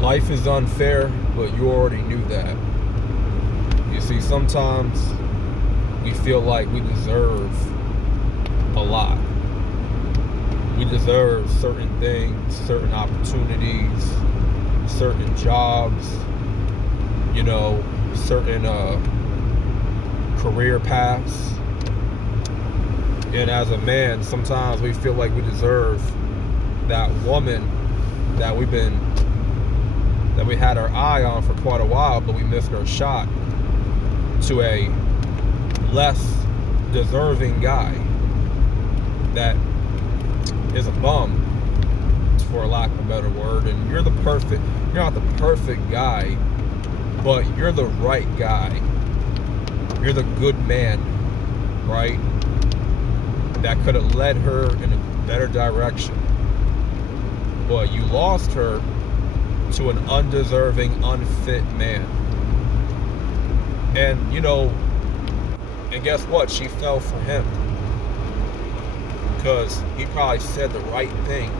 Life is unfair, but you already knew that. You see, sometimes we feel like we deserve a lot. We deserve certain things, certain opportunities, certain jobs, certain career paths. And as a man, sometimes we feel like we deserve that woman that we had our eye on for quite a while, but we missed our shot to a less deserving guy that is a bum, for lack of a better word. And you're not the perfect guy, but you're the right guy. You're the good man, right? That could have led her in a better direction. But you lost her to an undeserving, unfit man. And and guess what? She fell for him. Because he probably said the right thing.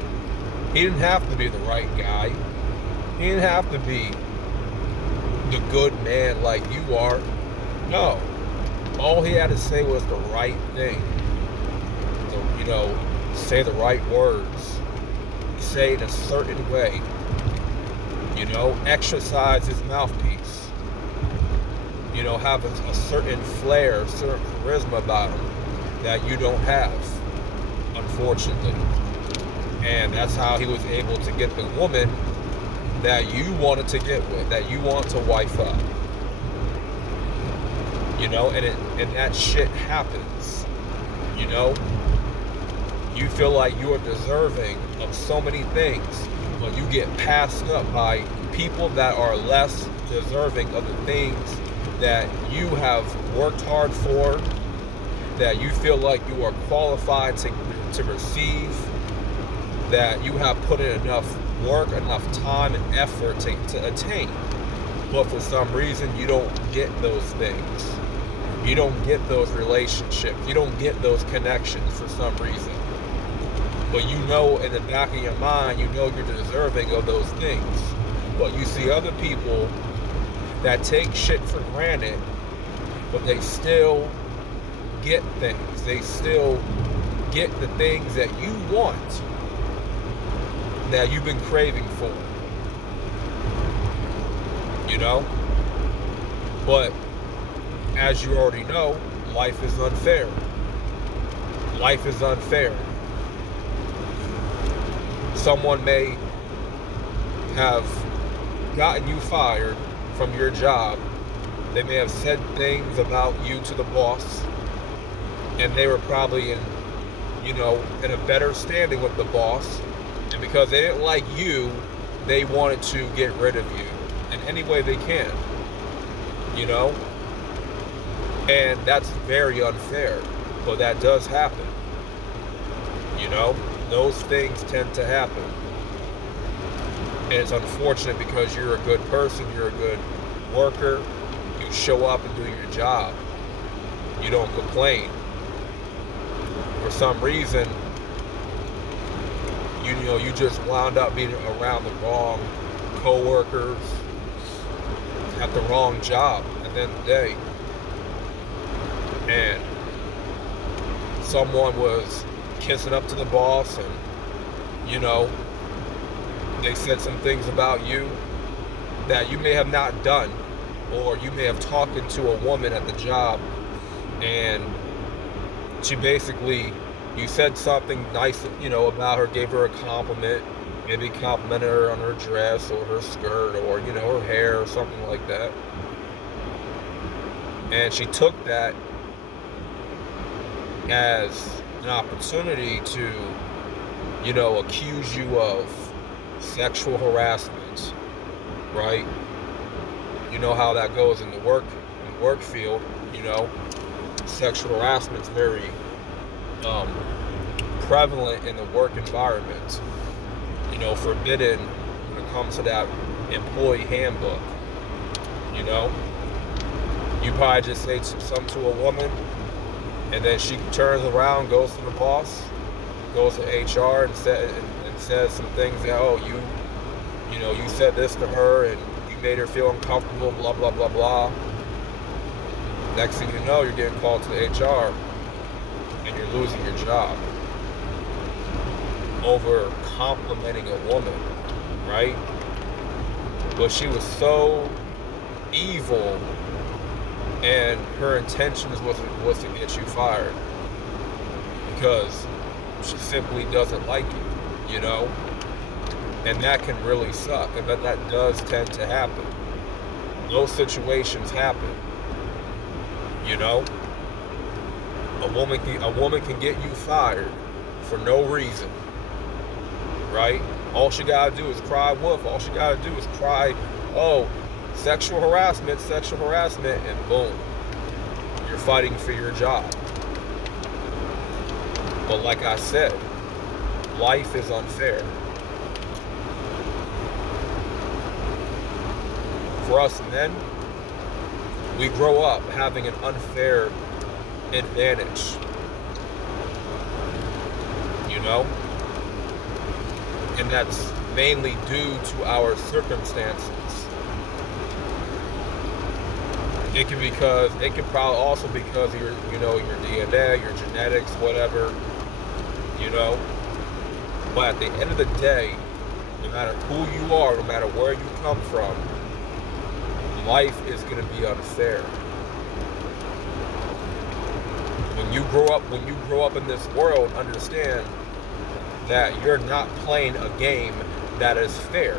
He didn't have to be the right guy. He didn't have to be the good man like you are. No. All he had to say was the right thing. So, say the right words. Say it a certain way. Exercise his mouthpiece. Have a certain flair, a certain charisma about him that you don't have, unfortunately. And that's how he was able to get the woman that you wanted to get with, that you want to wife up. And that shit happens. You feel like you're deserving of so many things, but you get passed up by people that are less deserving of the things that you have worked hard for, that you feel like you are qualified to receive, that you have put in enough work, enough time and effort to attain. But for some reason, you don't get those things. You don't get those relationships. You don't get those connections for some reason. But in the back of your mind, you're deserving of those things. But you see other people that take shit for granted, but they still get things. They still get the things that you want, that you've been craving for. But as you already know, life is unfair. Life is unfair. Someone may have gotten you fired from your job. They may have said things about you to the boss, and they were probably in a better standing with the boss. And because they didn't like you, they wanted to get rid of you in any way they can. And that's very unfair, but that does happen. Those things tend to happen. And it's unfortunate because you're a good person, you're a good worker, you show up and do your job. You don't complain. For some reason, you just wound up being around the wrong co-workers at the wrong job at the end of the day. And someone was kissing up to the boss, and they said some things about you that you may have not done, or you may have talked to a woman at the job, and you said something nice about her, gave her a compliment, maybe complimented her on her dress or her skirt or her hair or something like that, and she took that as an opportunity to accuse you of sexual harassment, right? You know how that goes in the work field. Sexual harassment is very prevalent in the work environment. Forbidden when it comes to that employee handbook. You probably just say something to a woman, and then she turns around, goes to the boss, goes to HR, and says some things that, You know, you said this to her and you made her feel uncomfortable, blah, blah, blah, blah. Next thing you know, you're getting called to the HR and you're losing your job over complimenting a woman, right? But she was so evil and her intentions was to get you fired because she simply doesn't like you, you know? And that can really suck. And that does tend to happen. Those situations happen. You know? A woman can get you fired for no reason. Right? All she gotta do is cry wolf. All she gotta do is cry, oh, sexual harassment, and boom. You're fighting for your job. But like I said, life is unfair. For us men, we grow up having an unfair advantage. You know? And that's mainly due to our circumstances. It can probably also because of your DNA, your genetics, whatever, you know. But at the end of the day, no matter who you are, no matter where you come from, life is going to be unfair. When you grow up in this world, understand that you're not playing a game that is fair.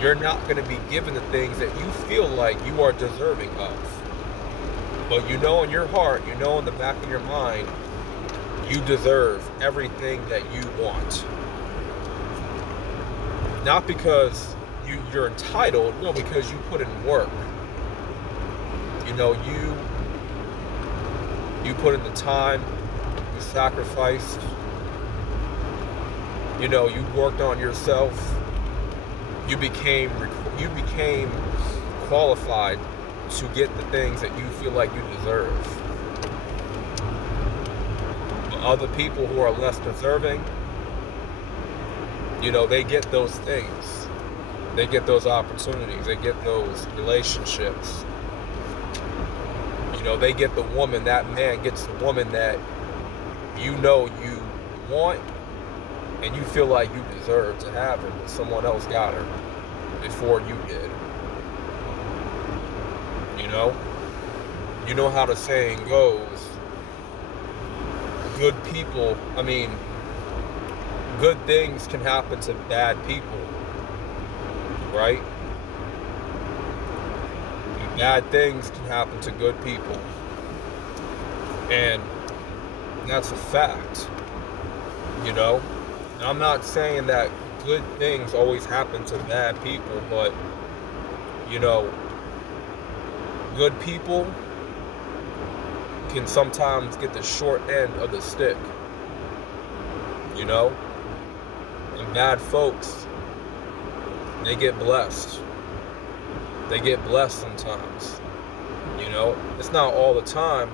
You're not going to be given the things that you feel like you are deserving of. But you know in your heart, you know in the back of your mind, you deserve everything that you want. Not because you're entitled, no, because you put in work. You know, you put in the time, you sacrificed, you know, you worked on yourself, you became qualified to get the things that you feel like you deserve. But other people who are less deserving, you know, they get those things. They get those opportunities. They get those relationships. You know, they get the woman, that man gets the woman that you know you want and you feel like you deserve to have her, but someone else got her before you did. You know how the saying goes, good things can happen to bad people, right? And bad things can happen to good people. And that's a fact, you know? And I'm not saying that good things always happen to bad people, but, you know, good people can sometimes get the short end of the stick, you know? And bad folks, they get blessed. They get blessed sometimes, you know? It's not all the time,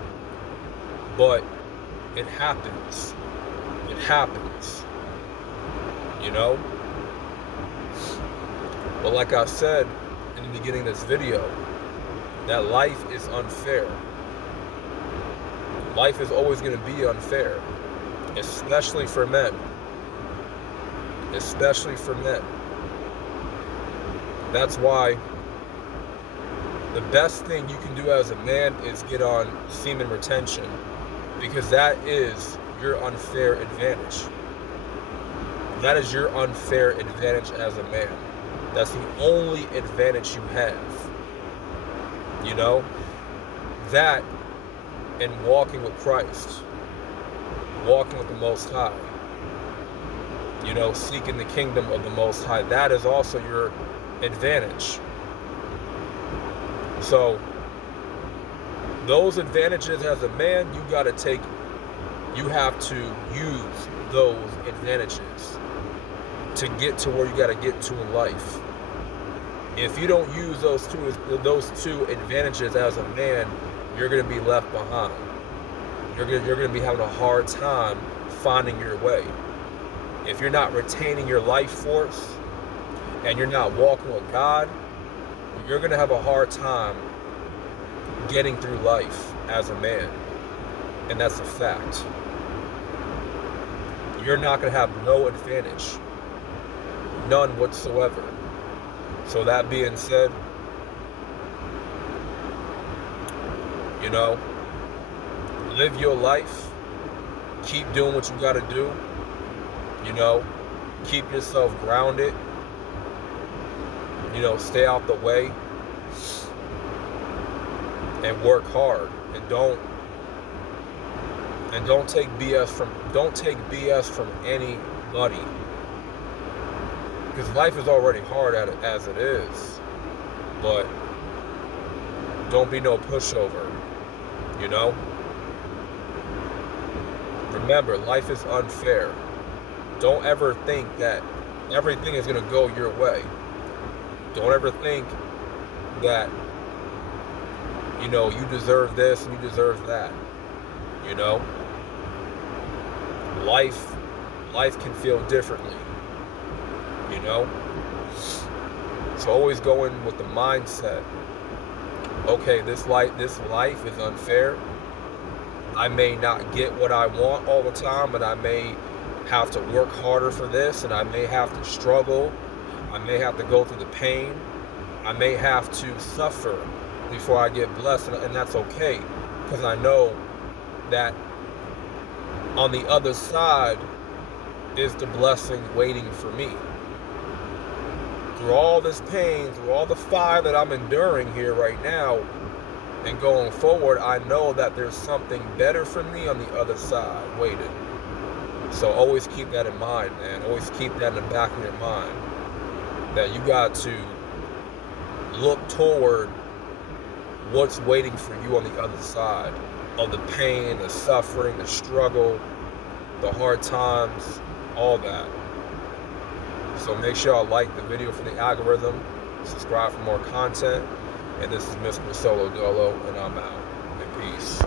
but it happens. It happens, you know? But like I said in the beginning of this video, that life is unfair. Life is always going to be unfair, especially for men. Especially for men. That's why the best thing you can do as a man is get on semen retention, because that is your unfair advantage. That is your unfair advantage as a man. That's the only advantage you have. You know? That and walking with Christ. Walking with the Most High. You know, seeking the kingdom of the Most High. That is also your advantage. So, those advantages as a man, you have to use those advantages to get to where you got to get to in life. If you don't use those two advantages as a man, you're going to be left behind. You're going to be having a hard time finding your way. if you're not retaining your life force and you're not walking with God, you're going to have a hard time getting through life as a man. And that's a fact. You're not going to have no advantage. None whatsoever. So that being said, you know, live your life. Keep doing what you got to do. You know, keep yourself grounded. You know, stay out the way. And work hard. And don't take BS from anybody. Because life is already hard as it is. But don't be no pushover. You know? Remember, life is unfair. Don't ever think that everything is going to go your way. Don't ever think that, you know, you deserve this and you deserve that. You know? Life can feel differently. You know? So always go in with the mindset, okay, this life is unfair. I may not get what I want all the time, and I may have to work harder for this, and I may have to struggle. I may have to go through the pain. I may have to suffer before I get blessed, and that's okay, because I know that on the other side is the blessing waiting for me. Through all this pain, through all the fire that I'm enduring here right now, and going forward, I know that there's something better for me on the other side waiting. So always keep that in mind, man. Always keep that in the back of your mind, that you got to look toward what's waiting for you on the other side of the pain, the suffering, the struggle, the hard times, all that. So make sure y'all like the video for the algorithm, subscribe for more content, and this is Mr. Solo Dolo, and I'm out. And peace.